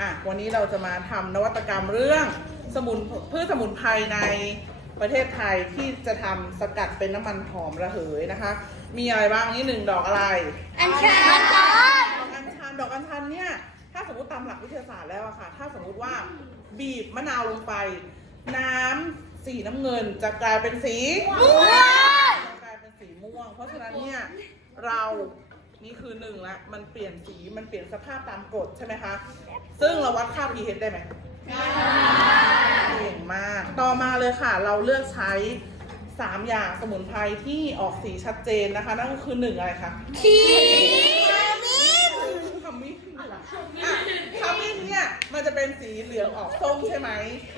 อะวันนี้เราจะมาทำนวัตกรรมเรื่องสมุนพืชสมุนไพรในประเทศไทยที่จะทำสกัดเป็นน้ำมันหอมระเหยนะคะ มีอะไรบ้างนี่หนึ่งดอกอะไร อัญชันดอกอัญชันดอกอัญชันเนี่ยถ้าสมมติตามหลักวิทยาศาสตร์แล้วอะค่ะ ถ้าสมมุติว่าบีบมะนาวลงไป น้ำสีน้ำเงินจะกลายเป็นสีม่วงจะกลายเป็นสีม่วง เพราะฉะนั้นเนี่ยเรา นี่คือหนึ่งละ มันเปลี่ยนสี มันเปลี่ยนสภาพตามกฎใช่ไหมคะ ซึ่งเราวัดค่า pH ได้ไหมเก่งมาก ต่อมาเลยค่ะ เราเลือกใช้สามอย่างสมุนไพรที่ออกสีชัดเจนนะคะ นั่นก็คือหนึ่งอะไรคะขีมิ้นขมิ้นเหรออะขมิ้น เนี่ยมันจะเป็นสีเหลืองออกส้มใช่ไหม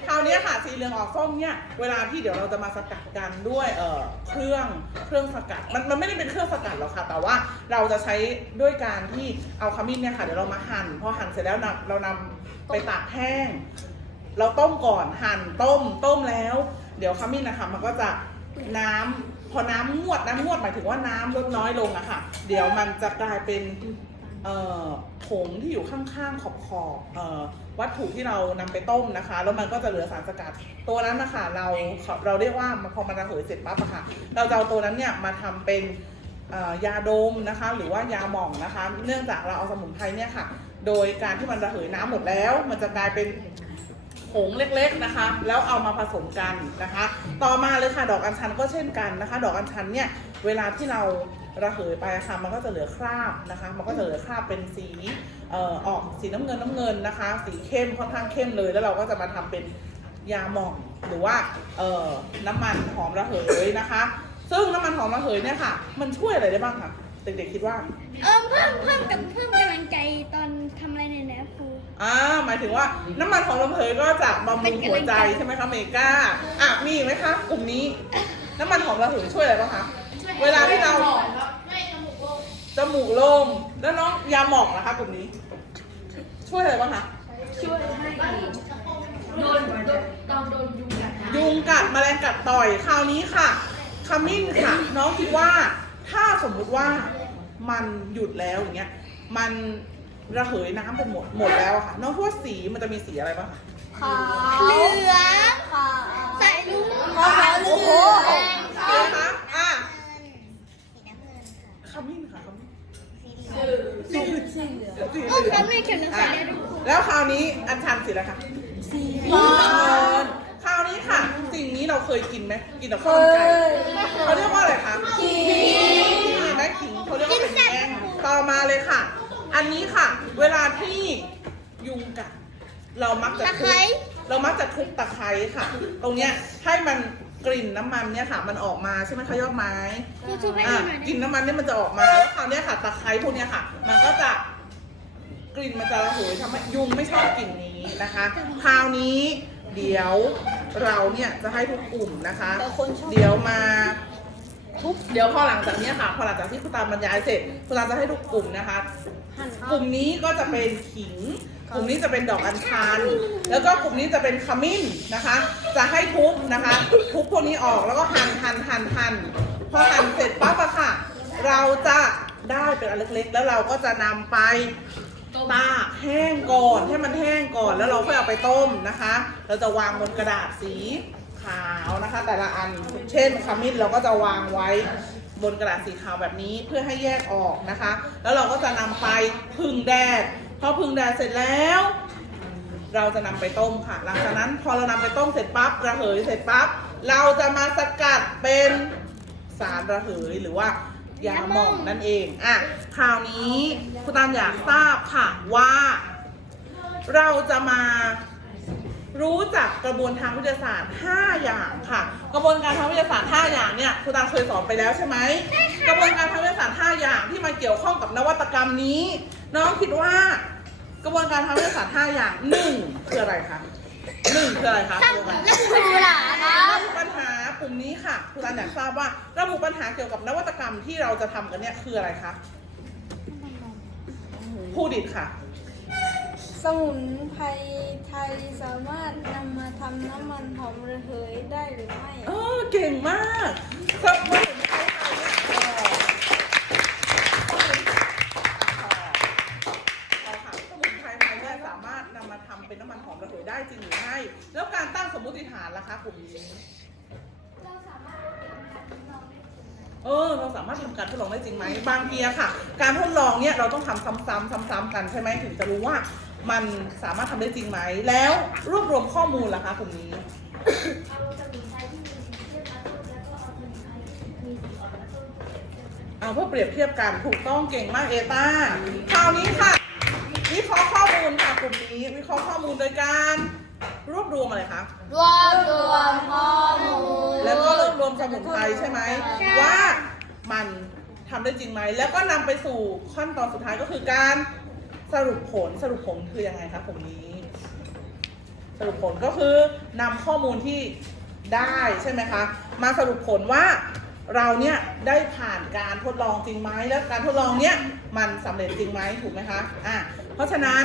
คราวนี้ค่ะสีเหลืองออกส้มเนี่ยเวลาที่เดี๋ยวเราจะมาสกัดกันด้วยเอ่อเครื่องเครื่องสกัดมันมันไม่ได้เป็นเครื่องสกัดหรอกค่ะ แต่ว่าเราจะใช้ด้วยการที่เอาขมิ้นเนี่ยค่ะเดี๋ยวเรามาหั่นพอหั่นเสร็จแล้วนำเรานำไปตากแห้ง เราต้มก่อนหั่นต้มต้มแล้ว เดี๋ยวขมิ้นนะคะมันก็จะน้ำพอน้ำงวดน้ำงวดหมายถึงว่าน้ำลดน้อยลงอะค่ะ เดี๋ยวมันจะกลายเป็น ผงที่อยู่ข้างๆขอบขอบๆวัตถุที่เรานำไปต้มนะคะ แล้วมันก็จะเหลือสารสกัด ตัวนั้นนะคะเราเราเรียกว่าพอมันระเหยเสร็จปั๊บอะค่ะเราจะเอาตัวนั้นเนี่ยมาทำเป็นยาดมนะคะ หรือว่ายาหม่องนะคะ เนื่องจากเราเอาสมุนไพรเนี่ยค่ะ โดยการที่มันระเหยน้ำหมดแล้ว มันจะกลายเป็นผงเล็กๆนะคะ แล้วเอามาผสมกันนะคะ ต่อมาเลยค่ะดอกอัญชันก็เช่นกันนะคะ ดอกอัญชันเนี่ย เวลาที่เราระเหยไปอะค่ะมันก็จะเหลือคราบนะคะ มันก็จะเหลือคราบเป็นสีเอ่อออกสีน้ำเงินน้ำเงินนะคะ สีเข้มค่อนข้างเข้มเลย แล้วเราก็จะมาทำเป็นยาหม่องหรือว่าเอ่อน้ำมันหอมระเหยนะคะ ซึ่งน้ำมันหอมระเหยเนี่ยค่ะ มันช่วยอะไรได้บ้างคะเด็กๆคิดว่า เออเพิ่มเพิ่มกับเพิ่มกำลังใจตอนทำอะไรเนี่ยนะครูอ่าหมายถึงว่าน้ำมันของลำเพยก็จะบำรุงหัวใจใช่ไหมคะเมกาอะมีอีกไหมคะกลุ่มนี้ น้ำมันของระเหยช่วยอะไรบ้างคะ เวลาที่เราจมูกโล่งแล้วน้องยาหมองนะคะกลุ่มนี้ ช่วยอะไรบ้างคะโดนโดนตอนโดนยุงกัดนะยุงกัดแมลงกัดต่อยคราวนี้ค่ะขมิ้นค่ะ น้องคิดว่าถ้าสมมุติว่ามันหยุดแล้วอย่างเงี้ย มันระเหยน้ำไปหมดหมดแล้วอะค่ะ น้องคิดว่าสีมันจะมีสีอะไรบ้างคะขาวเหลืองใส่ลูกขาวเหลืโอ้โหอง สีคะอะขมิ้นค่ะขมิ้นสีสีเห ลืองสีเหลูกลืองทำในเขียนหนังสือได้ทุกคนแล้วคราวนี้อัญชันสีอะไรคะสีสีเงินคราวนี้ค่ะ สิ่งนี้เราเคยกินไหมกินกับข้าวมันไก่เขาเรียกว่าอะไรคะขิงไหมขิงเขาเรียกว่าขิงแดงต่อมาเลยค่ะ อันนี้ค่ะ เวลาที่ยุงกัดเรามักจะตะทุไคร้บเรามักจะทุบตะไคร้ค่ะ ตรงเนี้ยให้มันกลิ่นน้ำมันเนี่ยค่ะ มันออกมาใช่ไหมคะยอดไม้ครูช่วยให้อะดูหน่อยกลิ่นได้น้ำมันเนี่ยมันจะออกมาแล้วคราวเนี้ยค่ะ ตะไคร้พวกเนี้ยค่ะ มันก็จะ กลิ่นมันจะระเหยทำให้ยุงไม่ชอบกลิ่นนี้นะคะคราวนี้ เดี๋ยวเราเนี่ยจะให้ทุกกลุ่มนะคะเดี๋ยวมาทุกเดี๋ยวพอหลังจากเนี้ยค่ะพอหลังจากที่คุณตาบรรยายเสร็จคุณตาจะให้ทุกกลุ่มนะคะกลุ่มนี้ก็จะเป็นขิง กลุ่มนี้จะเป็นดอกอัญชัน แล้วก็กลุ่มนี้จะเป็นขมิ้นนะคะ จะให้ทุบนะคะ ทุบพวกนี้ออกแล้วก็หั่นหั่นหั่นหั่นพอหั่นเสร็จปั๊บอะค่ะ เราจะได้เป็นอันเล็กๆ แล้วเราก็จะนำไป ตากแห้งก่อนให้มันแห้งก่อนแล้วเราค่อยเอาไปต้มนะคะ เราจะวางบนกระดาษสีขาวนะคะ แต่ละอันเช่นขมิ้นเราก็จะวางไว้บนกระดาษสีขาวแบบนี้เพื่อให้แยกออกนะคะ แล้วเราก็จะนำไปพึ่งแดดพอพึ่งแดดเสร็จแล้ว เราจะนำไปต้มค่ะ หลังจากนั้นพอเรานำไปต้มเสร็จปั๊บระเหยเสร็จปั๊บเราจะมาสกัดเป็นสารระเหยหรือว่ายาหม่องนั่นเองอะ ราวนี้คุณตามอยากทราบค่ะว่า เราจะมารู้จักกระบวนทางวิทยาศาสตร์ 5 อย่างค่ะ กระบวนการทางวิทยาศาสตร์ 5 อย่างเนี่ยคุณตามเคยสอนไปแล้วใช่ไหมกระบวนการทางวิทยาศาสตร์ 5 อย่างที่มาเกี่ยวข้องกับนวัตกรรมนี้ น้องคิดว่ากระบวนการทางวิทยาศาสตร์ 5 อย่างหนึ่งคืออะไรคะหนึ่งคืออะไรคะกระบวนการแล้วครูล่ะครับระบุปัญหากลุ่มนี้ค่ะคุณตันอยากทราบว่าระบุปัญหาเกี่ยวกับนวัตกรรมที่เราจะทำกันเนี่ยคืออะไรคะ ผู้ดิดค่ะ สมุนไพรไทยสามารถนำมาทำน้ำมันหอมระเหยได้หรือไม่ เออเก่งมากสมุนไพรไทยเนี่ยสามารถนำมาทำเป็นน้ำมันหอมระเหยได้จริงหรือไม่ แล้วการตั้งสมมติฐานล่ะคะกลุ่มนี้ เราสามารถ เออเราสามารถทำการทดลองได้จริงไหมบางทีอะค่ะ การทดลองเนี่ยเราต้องทำซ้ำๆซ้ำๆกันใช่ไหมถึงจะรู้ว่ามันสามารถทำได้จริงไหม แล้วรวบรวมข้อมูลล่ะคะกลุ่มนี้เอาสมุนไพรที่มีสีเข้มมาต้มแล้วก็เอาสมุนไพรที่มีสีอ่อนมาต้มเอาเพื่อเปรียบเทียบกันถูกต้องเก่งมากเอต้าคราวนี้ค่ะ วิเคราะห์ข้อมูลค่ะกลุ่มนี้ วิเคราะห์ข้อมูลโดยการรวบรวมอะไรคะรวบรวมข้อมูลแล้วก็รวบรว มสมุนไพรใช่ไหมใช่ว่ามันทำได้จริงไหม แล้วก็นำไปสู่ขั้นตอนสุดท้ายก็คือการสรุปผลสรุปผลคือยังไงคะกลุ่มนี้ สรุปผลก็คือนำข้อมูลที่ได้ใช่ไหมคะ มาสรุปผลว่าเราเนี่ยได้ผ่านการทดลองจริงไหมแล้วการทดลองเนี่ยมันสำเร็จจริงไหมถูกไหมคะอะเพราะฉะนั้น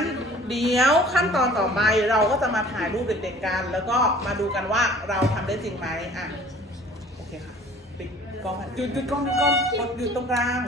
เดี๋ยวขั้นตอนต่อไปเราก็จะมาถ่ายรูปเด็กๆกัน แล้วก็มาดูกันว่าเราทำได้จริงไหมอะโอเคค่ะปิด กล้องค่ะหยุดจุดกล้องจุดกล้องกดอยุดตรงกลาง